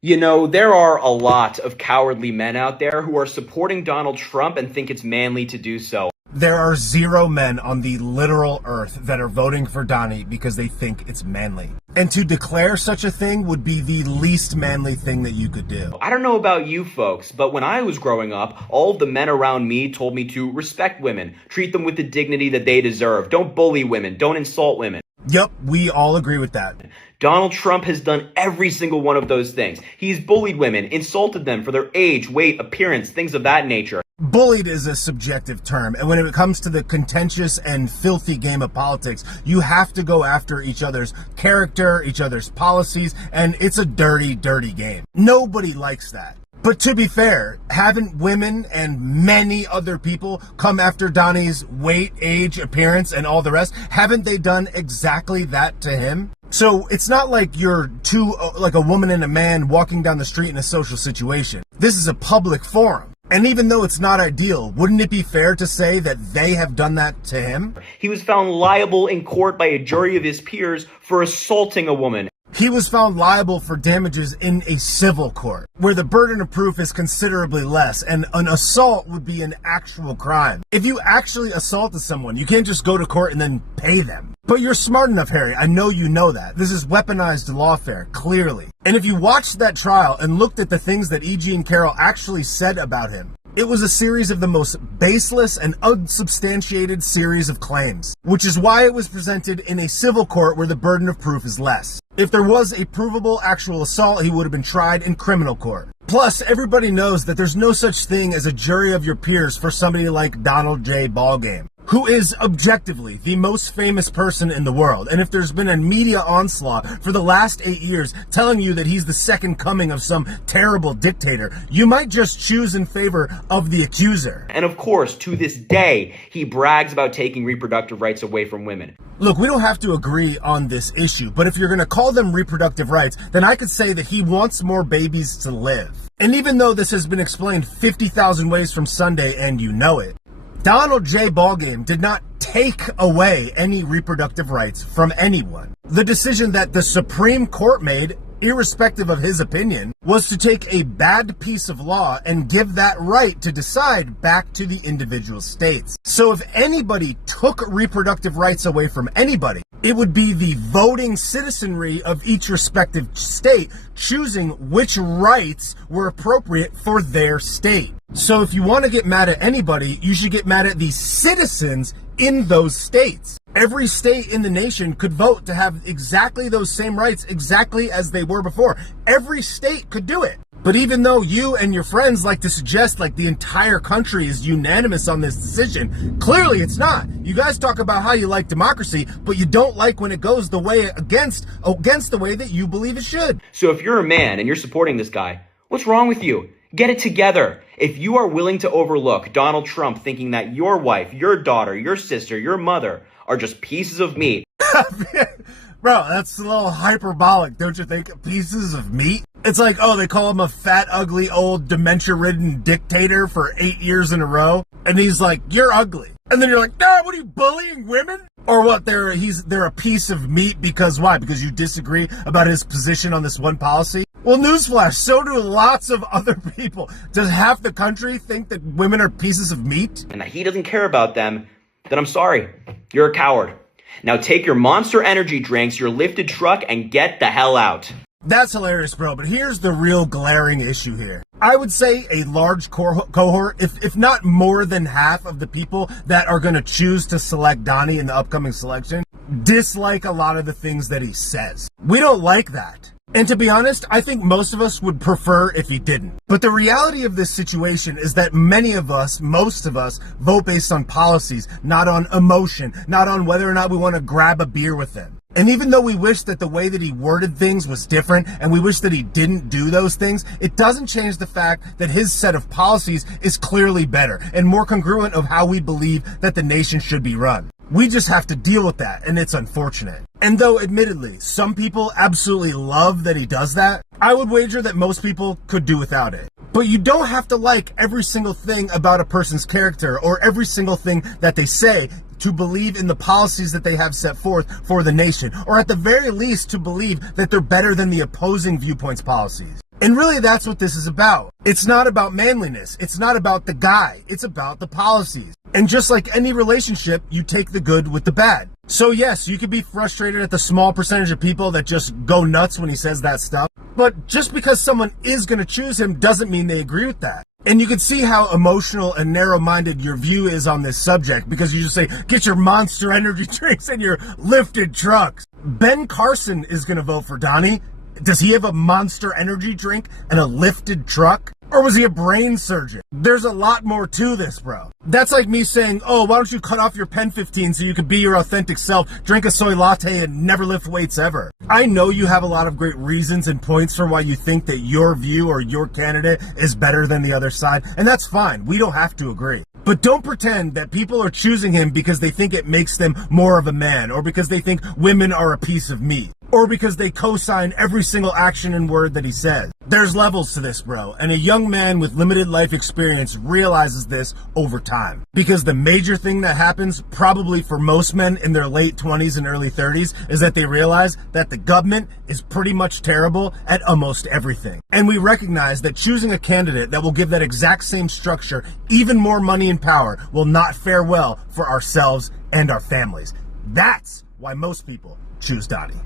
You know, there are a lot of cowardly men out there who are supporting Donald Trump and think it's manly to do so. There are zero men on the literal earth that are voting for Donnie because they think it's manly. And to declare such a thing would be the least manly thing that you could do. I don't know about you folks, but when I was growing up, all of the men around me told me to respect women, treat them with the dignity that they deserve, don't bully women, don't insult women. Yep, we all agree with that. Donald Trump has done every single one of those things. He's bullied women, insulted them for their age, weight, appearance, things of that nature. Bullied is a subjective term, and when it comes to the contentious and filthy game of politics, you have to go after each other's character, each other's policies, and it's a dirty, dirty game. Nobody likes that. But to be fair, haven't women and many other people come after Donnie's weight, age, appearance, and all the rest? Haven't they done exactly that to him? So it's not like you're like a woman and a man walking down the street in a social situation. This is a public forum. And even though it's not ideal, wouldn't it be fair to say that they have done that to him? He was found liable in court by a jury of his peers for assaulting a woman. He was found liable for damages in a civil court, where the burden of proof is considerably less, and an assault would be an actual crime. If you actually assaulted someone, you can't just go to court and then pay them. But you're smart enough, Harry. I know you know that. This is weaponized lawfare, clearly. And if you watched that trial and looked at the things that E.G. and Carroll actually said about him, it was a series of the most baseless and unsubstantiated series of claims, which is why it was presented in a civil court where the burden of proof is less. If there was a provable actual assault, he would have been tried in criminal court. Plus, everybody knows that there's no such thing as a jury of your peers for somebody like Donald J. Ballgame, who is objectively the most famous person in the world. And if there's been a media onslaught for the last 8 years telling you that he's the second coming of some terrible dictator, you might just choose in favor of the accuser. And of course, to this day, he brags about taking reproductive rights away from women. Look, we don't have to agree on this issue, but if you're going to call them reproductive rights, then I could say that he wants more babies to live. And even though this has been explained 50,000 ways from Sunday and you know it, Donald J. Ballgame did not take away any reproductive rights from anyone. The decision that the Supreme Court made, irrespective of his opinion, was to take a bad piece of law and give that right to decide back to the individual states. So if anybody took reproductive rights away from anybody, it would be the voting citizenry of each respective state choosing which rights were appropriate for their state. So if you want to get mad at anybody, you should get mad at the citizens in those states. Every state in the nation could vote to have exactly those same rights exactly as they were before. Every state could do it. But even though you and your friends like to suggest like the entire country is unanimous on this decision, clearly it's not. You guys talk about how you like democracy, but you don't like when it goes the way against the way that you believe it should. So if you're a man and you're supporting this guy, what's wrong with you? Get it together. If you are willing to overlook Donald Trump thinking that your wife, your daughter, your sister, your mother are just pieces of meat. Bro, that's a little hyperbolic, don't you think? Pieces of meat? It's like, oh, they call him a fat, ugly, old, dementia-ridden dictator for 8 years in a row. And he's like, you're ugly. And then you're like, nah, what are you, bullying women? Or what, they're a piece of meat because why? Because you disagree about his position on this one policy? Well, newsflash, so do lots of other people. Does half the country think that women are pieces of meat? And that he doesn't care about them, then I'm sorry. You're a coward. Now take your Monster Energy drinks, your lifted truck, and get the hell out. That's hilarious, bro, but here's the real glaring issue here. I would say a large cohort, if not more than half of the people that are going to choose to select Donnie in the upcoming selection, dislike a lot of the things that he says. We don't like that. And to be honest, I think most of us would prefer if he didn't. But the reality of this situation is that many of us, most of us, vote based on policies, not on emotion, not on whether or not we want to grab a beer with them. And even though we wish that the way that he worded things was different, and we wish that he didn't do those things, it doesn't change the fact that his set of policies is clearly better and more congruent of how we believe that the nation should be run. We just have to deal with that, and it's unfortunate. And though, admittedly, some people absolutely love that he does that, I would wager that most people could do without it. But you don't have to like every single thing about a person's character or every single thing that they say to believe in the policies that they have set forth for the nation, or at the very least to believe that they're better than the opposing viewpoint's policies. And really, that's what this is about. It's not about manliness. It's not about the guy. It's about the policies. And just like any relationship, you take the good with the bad. So yes, you could be frustrated at the small percentage of people that just go nuts when he says that stuff. But just because someone is going to choose him doesn't mean they agree with that. And you can see how emotional and narrow-minded your view is on this subject, because you just say, get your Monster energy drinks and your lifted trucks. Ben Carson is going to vote for Donnie. Does he have a Monster energy drink and a lifted truck? Or was he a brain surgeon? There's a lot more to this, bro. That's like me saying, oh, why don't you cut off your Pen 15 so you can be your authentic self, drink a soy latte, and never lift weights ever. I know you have a lot of great reasons and points for why you think that your view or your candidate is better than the other side, and that's fine. We don't have to agree. But don't pretend that people are choosing him because they think it makes them more of a man, or because they think women are a piece of meat, or because they co-sign every single action and word that he says. There's levels to this, bro, and a young man with limited life experience realizes this over time. Because the major thing that happens, probably for most men in their late 20s and early 30s, is that they realize that the government is pretty much terrible at almost everything. And we recognize that choosing a candidate that will give that exact same structure even more money and power will not fare well for ourselves and our families. That's why most people choose Donnie.